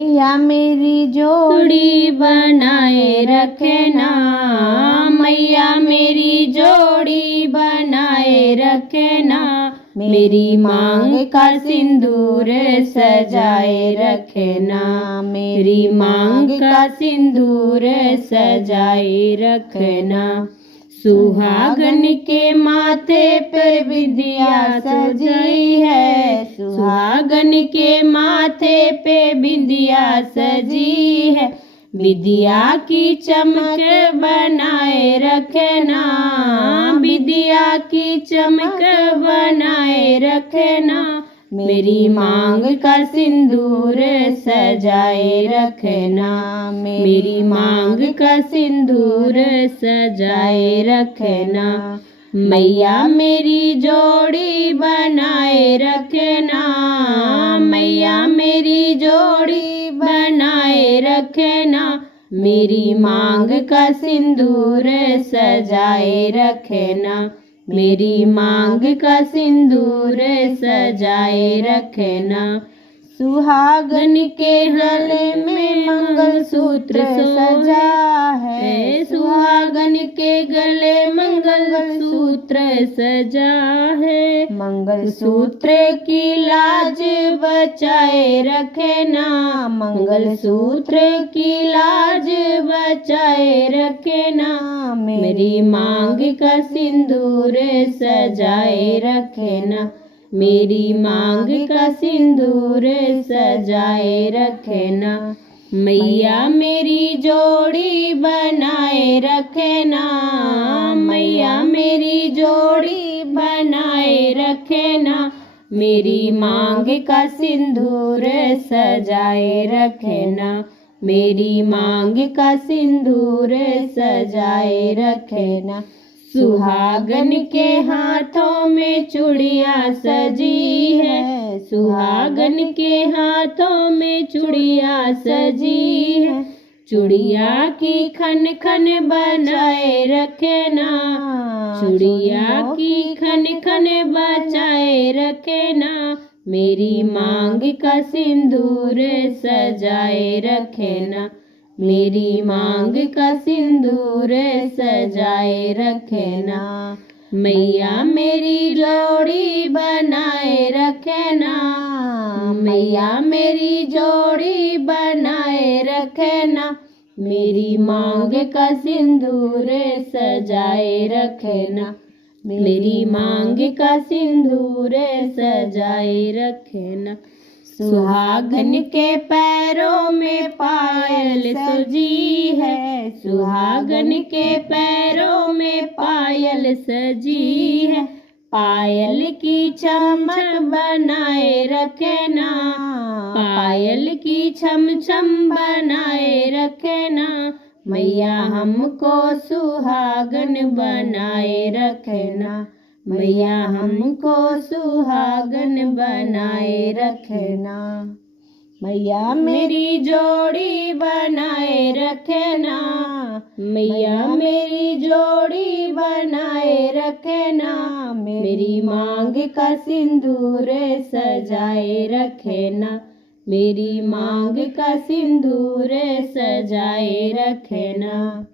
या मेरी जोड़ी बनाए रखना, मैया मेरी जोड़ी बनाए रखना, मेरी मांग का सिंदूर सजाए रखना, मेरी मांग का सिंदूर सजाए रखना। सुहागन के माथे पर बिंदिया सजी है, सुहागन के माथे पे बिंदिया सजी है, बिंदिया की चमक बनाए रखना, बिंदिया की चमक बनाए रखना, मेरी मांग का सिंदूर सजाए रखना, मेरी मांग का सिंदूर सजाए रखना। मैया मेरी जोड़ी बनाए रखना, मैया मेरी जोड़ी बनाए रखना, मेरी मांग का सिंदूर सजाए रखना, मेरी मांग का सिंदूर सजाए रखना। सुहागन के गले में मंगलसूत्र सजा है, सुहागन के गले मंगलसूत्र सजा है, मंगलसूत्र की लाज बचाए रखना, मंगलसूत्र की लाज बचाए रखना, मेरी मांग का सिंदूर सजाए रखना, मेरी मांग का सिंदूर सजाए रखना। मैया मेरी जोड़ी बनाए रखना, मैया मेरी जोड़ी बनाए रखना, मेरी मांग का सिंदूर सजाए रखना, मेरी मांग का सिंदूर सजाए रखना। सुहागन के हाथों में चूड़ियाँ सजी है, सुहागन के हाथों में चूड़ियाँ सजी है, चूड़िया की खन खन बनाए रखना, चूड़िया की खन खन बचाए रखना, मेरी मांग का सिंदूर सजाए रखना, मेरी मांग का सिंदूर सजाए रखना। मैया मेरी जोड़ी बनाए रखना, मैया मेरी जोड़ी बनाए रखना, मेरी मांग का सिंदूर सजाए रखना, मेरी मांग का सिंदूर सजाए रखना। सुहागन के पैरों में पायल सजी है, सुहागन के पैरों में पायल सजी है, पायल की छम छम बनाए रखना, पायल की छम छम बनाए रखना, मैया हमको सुहागन बनाए रखना, मैया हमको सुहागन बनाए रखना। मैया मेरी जोड़ी बनाए रखना, मैया मेरी जोड़ी बनाए रखना, मेरी मांग का सिंदूर सजाए रखना, मेरी मांग का सिंदूर सजाए रखना।